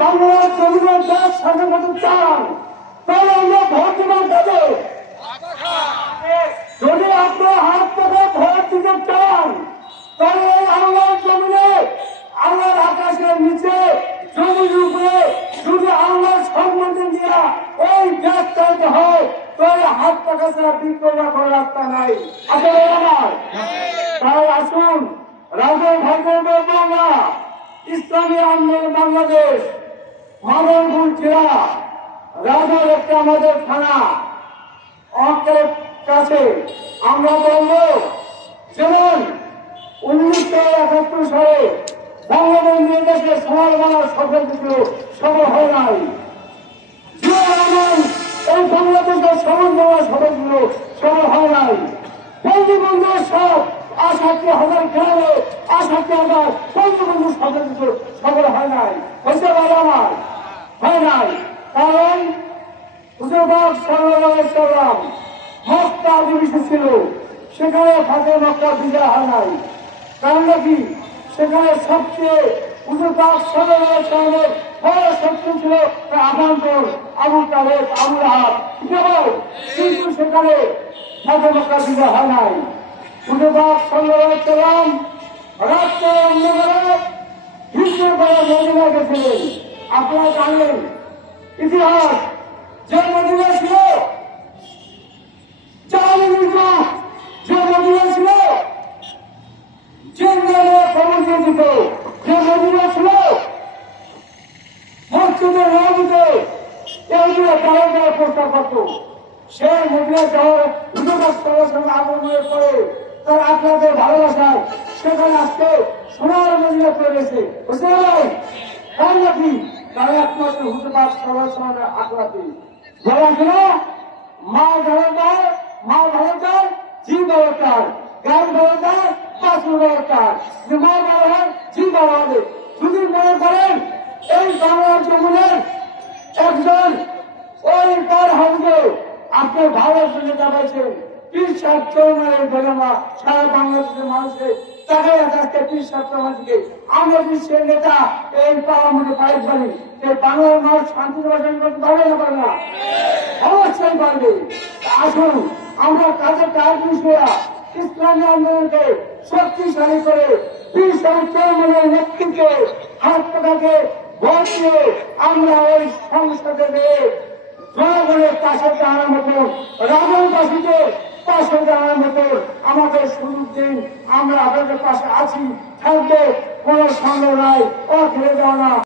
বাংলার জমিনের দেশ স্বাধীন হতে চান তাহলে আমরা ভোট দেবেন কাজে। যদি আপনার হাত থেকে ভোট দিতে চান তাহলে আল্লাহর জমিনে আল্লাহর আকাশের নিচে জমির উপরে যদি আল্লাহর সম্মতি দিয়া ওই দেশ চাইতে হয় তাহলে হাত টাকা ছাড়া বিক্রয় করার রাস্তা নাই। আসলে আমার তাই আসুন রাজা ভাইদের বলবো না ইসলামী আন্দোলন বাংলাদেশ মাদরপুর জেলা রাজার একটা আমাদের থানা অঙ্কের কাছে আমরা বলবো যেমন 1971 সালে বঙ্গবন্ধু দেশে সমাজ বানার সফল ছিল সফল হয় নাই। এই বাংলাদেশের সমাজ বানার সফল ছিল সফল হয় নাই। বঙ্গবন্ধুর সব 68,000 গ্রামে 68,000 বঙ্গবন্ধু সফল ছিল সফল হয় নাই। হয়েছে বলে আমার হয় নাই, কারণ হুজুরবাগ সাল্লাল্লাহু আলাইহি সাল্লাম মক্কা অধিবেশন ছিল, সেখানে ফাতে মক্কা বিজয় হয় নাই। কারণ নাকি সেখানে সবচেয়ে হুজুরবাগ সাল্লাল্লাহু আলাইহি সাল্লামের বড় শত্রু ছিল আবান্তর আবু তালেব আবু লাহাব, কিন্তু সেখানে ফাতে মক্কা বিজয় হয় নাই। হুজুরবাগ সাল্লাল্লাহু আলাইহি সাল্লাম রাত্রে অন্ধকারে হিজরত করে মদিনা গেছিলেন। আপনারা জানেন ইতিহাস, যে মদিনা ছিল যে মদিনা ছিল যে খবর দিয়ে দিত, যে মদিনা ছিল মসজিদের রাজনীতি এগুলো তারা তারা প্রস্তাব করত, সেই মদিনা যাওয়ার সঙ্গে আগমনের পরে তার আপনাদের ভালোবাসায় সেখানে আজকে সোনার মদিনা করে গেছে। বুঝতে পারলেন তার নাকি তারা একমাত্র হুজুরবাগ সবার সমাজের আগ্রাতে বলা ছিল মা ধরতার মা ধরতার জি দরকার গান দরকার পাশু দরকার, যে মা বাবার জি বাবার। যদি মনে করেন এই বাংলার জমিনের একজন ওই পার হাউসে আপনি ভালো শুনে যাবেছেন পীর সাহেব চৌমানের বেলামা সারা বাংলাদেশের মানুষের তাকে আজকে পীর সাহেব চৌমানকে আমরা যদি সে নেতা এই পার্লামেন্টে পাইপ পারি এই বাংলার মানুষ শান্তি নির্বাচন করতে পারবে না পারে না? অবশ্যই পারবে। আসুন আমরা কাজে কাজ বিষয়া ইসলামী আন্দোলনকে শক্তিশালী করে পীর সাহেব চৌমানের নেতৃত্বে হাত পাতাকে ভোট দিয়ে আমরা ওই সংসদে নিয়ে জনগণের পাশে দাঁড়ানোর মতো রাজনবাসীদের পাশে দাঁড়ানোর মতো আমাদের সুযোগ দিন। আমরা আপনাদের পাশে আছি, থাকবে, কোনো সন্দেহ নাই, ও ঘিরে দেওয়া না।